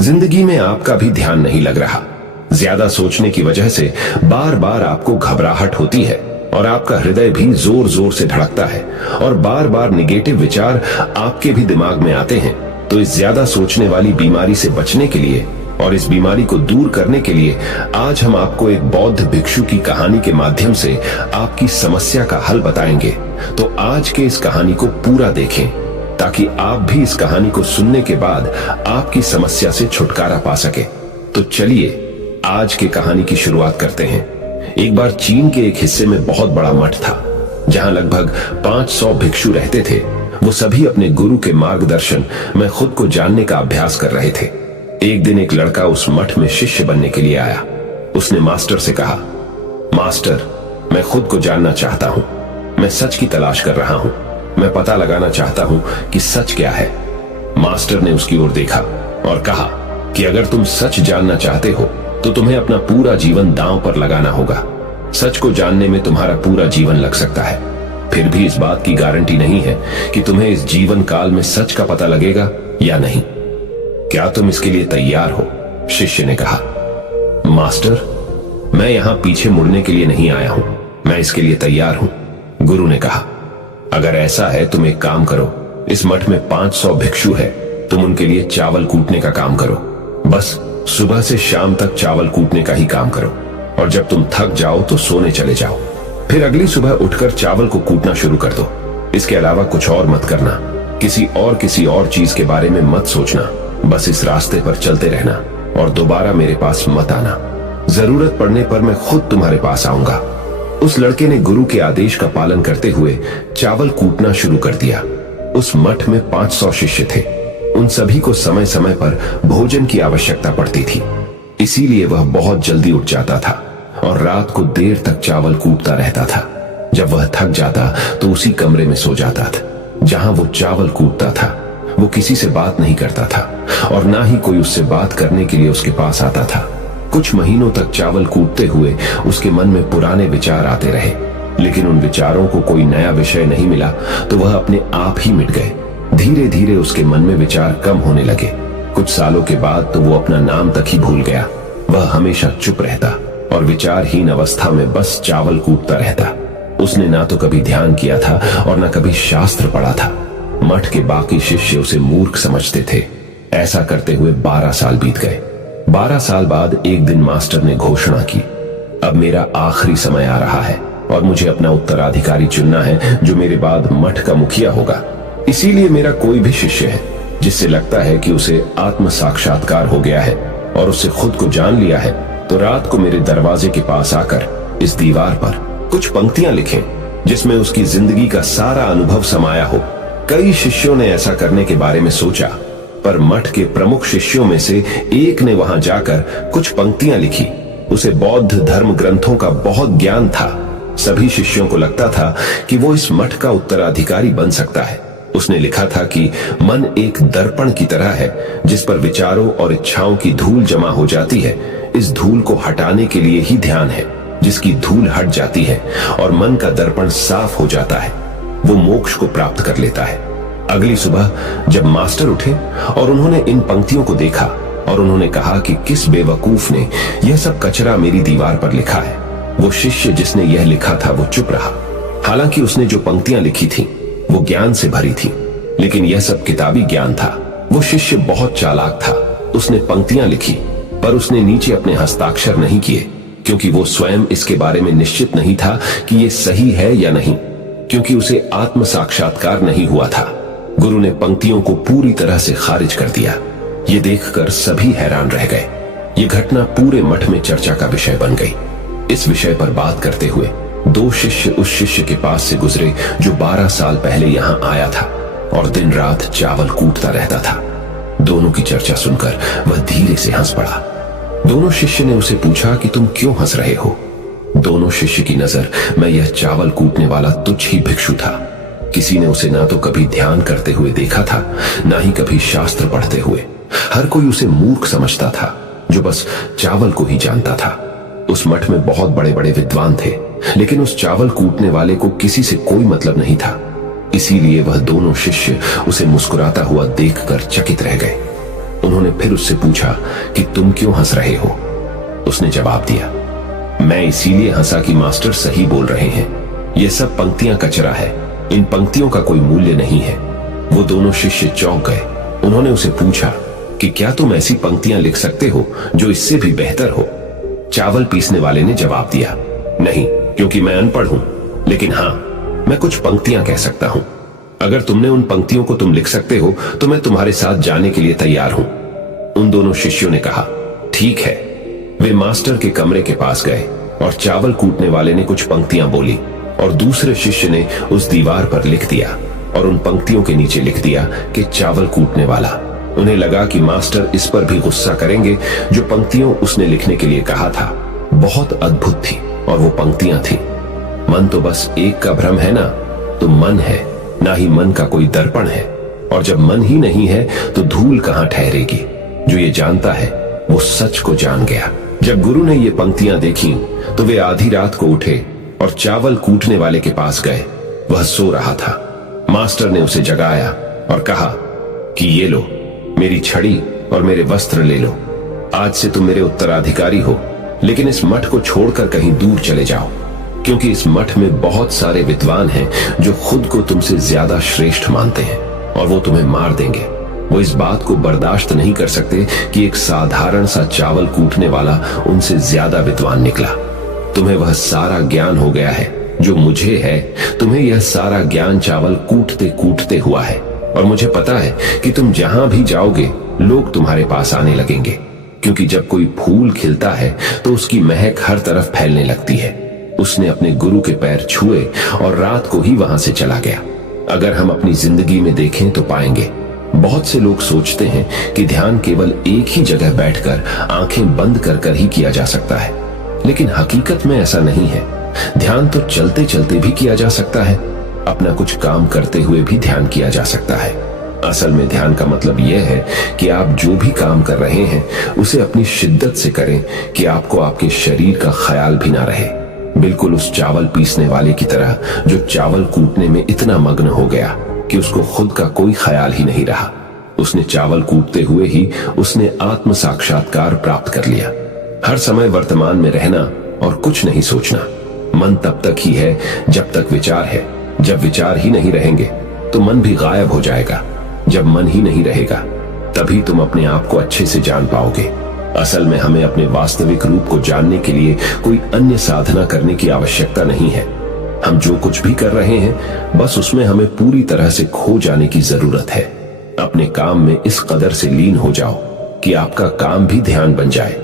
जिंदगी में आपका भी ध्यान नहीं लग रहा। ज्यादा सोचने की वजह से बार बार आपको घबराहट होती है और आपका हृदय भी जोर जोर से धड़कता है और बार बार निगेटिव विचार आपके भी दिमाग में आते हैं। तो इस ज्यादा सोचने वाली बीमारी से बचने के लिए और इस बीमारी को दूर करने के लिए आज हम आपको एक बौद्ध भिक्षु की कहानी के माध्यम से आपकी समस्या का हल बताएंगे। तो आज के इस कहानी को पूरा देखें ताकि आप भी इस कहानी को सुनने के बाद आपकी समस्या से छुटकारा पा सके। तो चलिए आज के कहानी की शुरुआत करते हैं। एक बार चीन के एक हिस्से में बहुत बड़ा मठ था जहां लगभग 500 भिक्षु रहते थे। वो सभी अपने गुरु के मार्गदर्शन में खुद को जानने का अभ्यास कर रहे थे। एक दिन एक लड़का उस मठ में शिष्य बनने के लिए आया। उसने मास्टर से कहा, मास्टर, मैं खुद को जानना चाहता हूं। मैं सच की तलाश कर रहा हूं। मैं पता लगाना चाहता हूं कि सच क्या है। मास्टर ने उसकी ओर देखा और कहा कि अगर तुम सच जानना चाहते हो तो तुम्हें अपना पूरा जीवन दांव पर लगाना होगा। सच को जानने में तुम्हारा पूरा जीवन लग सकता है, फिर भी इस बात की गारंटी नहीं है कि तुम्हें इस जीवन काल में सच का पता लगेगा या नहीं। क्या तुम इसके लिए तैयार हो? शिष्य ने कहा। मास्टर, मैं यहां पीछे मुड़ने के लिए नहीं आया हूं, मैं इसके लिए तैयार हूं। गुरु ने कहा, अगर ऐसा है तुम एक काम करो, इस मठ में 500 भिक्षु है, तुम उनके लिए चावल कूटने का काम करो। बस सुबह से शाम तक चावल कूटने का ही काम करो और जब तुम थक जाओ तो सोने चले जाओ। फिर अगली सुबह उठकर चावल को कूटना शुरू कर दो। इसके अलावा कुछ और मत करना, किसी और चीज के बारे में मत सोचना। बस इस रास्ते पर चलते रहना और दोबारा मेरे पास मत आना। जरूरत पड़ने पर मैं खुद तुम्हारे पास आऊंगा। उस लड़के ने गुरु के आदेश का पालन करते हुए चावल कूटना शुरू कर दिया। उस मठ में 500 शिष्य थे। उन सभी को समय समय पर भोजन की आवश्यकता पड़ती थी, इसीलिए वह बहुत जल्दी उठ जाता था और रात को देर तक चावल कूटता रहता था। जब वह थक जाता तो उसी कमरे में सो जाता था जहां वो चावल कूटता था। वो किसी से बात नहीं करता था और ना ही कोई उससे बात करने के लिए उसके पास आता था। कुछ महीनों तक चावल कूटते हुए उसके मन में पुराने विचार आते रहे, लेकिन उन विचारों को कोई नया विषय नहीं मिला तो वह अपने आप ही मिट गए। धीरे धीरे उसके मन में विचार कम होने लगे। कुछ सालों के बाद तो वो अपना नाम तक ही भूल गया। वह हमेशा चुप रहता और विचारहीन अवस्था में बस चावल कूटता रहता। उसने ना तो कभी ध्यान किया था और ना कभी शास्त्र पढ़ा था। मठ के बाकी शिष्य उसे मूर्ख समझते थे। ऐसा करते हुए 12 साल बीत गए। 12 साल बाद एक दिन मास्टर ने घोषणा की, अब मेरा आखिरी समय आ रहा है और मुझे अपना उत्तराधिकारी चुनना है जो मेरे बाद मठ का मुखिया होगा। इसीलिए मेरा कोई भी शिष्य है जिससे लगता है कि उसे आत्म साक्षात्कार हो गया है और उससे खुद को जान लिया है, तो रात को मेरे दरवाजे के पास आकर इस दीवार पर कुछ पंक्तियां लिखें जिसमें उसकी जिंदगी का सारा अनुभव समाया हो। कई शिष्यों ने ऐसा करने के बारे में सोचा, पर मठ के प्रमुख शिष्यों में से एक ने वहां जाकर कुछ पंक्तियां लिखी। उसे बौद्ध धर्म ग्रंथों का बहुत ज्ञान था। सभी शिष्यों को लगता था कि वो इस मठ का उत्तराधिकारी बन सकता है। उसने लिखा था कि मन एक दर्पण की तरह है जिस पर विचारों और इच्छाओं की धूल जमा हो जाती है। इस धूल को हटाने के लिए ही ध्यान है। जिसकी धूल हट जाती है और मन का दर्पण साफ हो जाता है, वो मोक्ष को प्राप्त कर लेता है। अगली सुबह जब मास्टर उठे और उन्होंने इन पंक्तियों को देखा और उन्होंने कहा कि किस बेवकूफ ने यह सब कचरा मेरी दीवार पर लिखा है। वो शिष्य जिसने यह लिखा था वो चुप रहा। हालांकि उसने जो पंक्तियां लिखी थी वो ज्ञान से भरी थी, लेकिन यह सब किताबी ज्ञान था। वो शिष्य बहुत चालाक था। उसने पंक्तियां लिखी पर उसने नीचे अपने हस्ताक्षर नहीं किए, क्योंकि वो स्वयं इसके बारे में निश्चित नहीं था कि ये सही है या नहीं, क्योंकि उसे आत्म साक्षात्कार नहीं हुआ था। गुरु ने पंक्तियों को पूरी तरह से खारिज कर दिया। ये देखकर सभी हैरान रह गए। ये घटना पूरे मठ में चर्चा का विषय बन गई। इस विषय पर बात करते हुए 2 शिष्य उस शिष्य के पास से गुजरे जो 12 साल पहले यहां आया था और दिन रात चावल कूटता रहता था। दोनों की चर्चा सुनकर वह धीरे से हंस पड़ा। दोनों शिष्य ने उसे पूछा कि तुम क्यों हंस रहे हो? दोनों शिष्य की नजर में यह चावल कूटने वाला तुच्छ ही भिक्षु था। किसी ने उसे ना तो कभी ध्यान करते हुए देखा था, ना ही कभी शास्त्र पढ़ते हुए। हर कोई उसे मूर्ख समझता था जो बस चावल को ही जानता था। उस मठ में बहुत बड़े बड़े विद्वान थे, लेकिन उस चावल कूटने वाले को किसी से कोई मतलब नहीं था। इसीलिए वह दोनों शिष्य उसे मुस्कुराता हुआ देखकर चकित रह गए। उन्होंने फिर उससे पूछा कि तुम क्यों हंस रहे हो। उसने जवाब दिया, मैं इसीलिए हंसा कि मास्टर सही बोल रहे हैं, ये सब पंक्तियां कचरा है, इन पंक्तियों का कोई मूल्य नहीं है। वो दोनों शिष्य चौंक गए। उन्होंने उसे पूछा कि क्या तुम ऐसी पंक्तियां लिख सकते हो जो इससे भी बेहतर हो। चावल पीसने वाले ने जवाब दिया, नहीं, क्योंकि मैं अनपढ़ हूं, लेकिन हां, मैं कुछ पंक्तियां कह सकता हूं। अगर तुमने उन पंक्तियों को तुम लिख सकते हो तो मैं तुम्हारे साथ जाने के लिए तैयार हूं। उन दोनों शिष्यों ने कहा, ठीक है। वे मास्टर के कमरे के पास गए और चावल कूटने वाले ने कुछ पंक्तियां बोली और दूसरे शिष्य ने उस दीवार पर लिख दिया और उन पंक्तियों के नीचे लिख दिया कि चावल कूटने वाला। उन्हें लगा कि मास्टर इस पर भी गुस्सा करेंगे। जो पंक्तियों उसने लिखने के लिए कहा था बहुत अद्भुत थी और वो पंक्तियां थी, मन तो बस एक का भ्रम है ना, तो मन है, ना ही मन का कोई दर्पण है, और जब मन ही नहीं है तो धूल कहां ठहरेगी। जो ये जानता है वो सच को जान गया। जब गुरु ने ये पंक्तियां देखी तो वे आधी रात को उठे और चावल कूटने वाले के पास गए। वह सो रहा था। मास्टर ने उसे जगाया और कहा कि ये लो, मेरी छड़ी और मेरे वस्त्र ले लो। आज से तुम मेरे उत्तराधिकारी हो, लेकिन इस मठ को छोड़कर कहीं दूर चले जाओ, क्योंकि इस मठ में बहुत सारे विद्वान हैं जो खुद को तुमसे ज्यादा श्रेष्ठ मानते हैं और वो तुम्हें मार देंगे। वो इस बात को बर्दाश्त नहीं कर सकते कि एक साधारण सा चावल कूटने वाला उनसे ज्यादा विद्वान निकला। तुम्हें वह सारा ज्ञान हो गया है जो मुझे है। तुम्हें यह सारा ज्ञान चावल कूटते कूटते हुआ है, और मुझे पता है कि तुम जहां भी जाओगे लोग तुम्हारे पास आने लगेंगे, क्योंकि जब कोई फूल खिलता है तो उसकी महक हर तरफ फैलने लगती है। उसने अपने गुरु के पैर छुए और रात को ही वहां से चला गया। अगर हम अपनी जिंदगी में देखें तो पाएंगे बहुत से लोग सोचते हैं कि ध्यान केवल एक ही जगह बैठकर आंखें बंद कर कर ही किया जा सकता है, लेकिन हकीकत में ऐसा नहीं है। ध्यान तो चलते चलते भी किया जा सकता है, अपना कुछ काम करते हुए भी ध्यान किया जा सकता है। असल में ध्यान का मतलब यह है कि आप जो भी काम कर रहे हैं उसे अपनी शिद्दत से करें कि आपको आपके शरीर का ख्याल भी ना रहे। बिल्कुल उस चावल पीसने वाले की तरह जो चावल कूटने में इतना मग्न हो गया कि उसको खुद का कोई ख्याल ही नहीं रहा। उसने चावल कूटते हुए ही उसने आत्म साक्षात्कार प्राप्त कर लिया। हर समय वर्तमान में रहना और कुछ नहीं सोचना। मन तब तक ही है जब तक विचार है। जब विचार ही नहीं रहेंगे तो मन भी गायब हो जाएगा। जब मन ही नहीं रहेगा तभी तुम अपने आप को अच्छे से जान पाओगे। असल में हमें अपने वास्तविक रूप को जानने के लिए कोई अन्य साधना करने की आवश्यकता नहीं है। हम जो कुछ भी कर रहे हैं बस उसमें हमें पूरी तरह से खो जाने की जरूरत है। अपने काम में इस कदर से लीन हो जाओ कि आपका काम भी ध्यान बन जाए।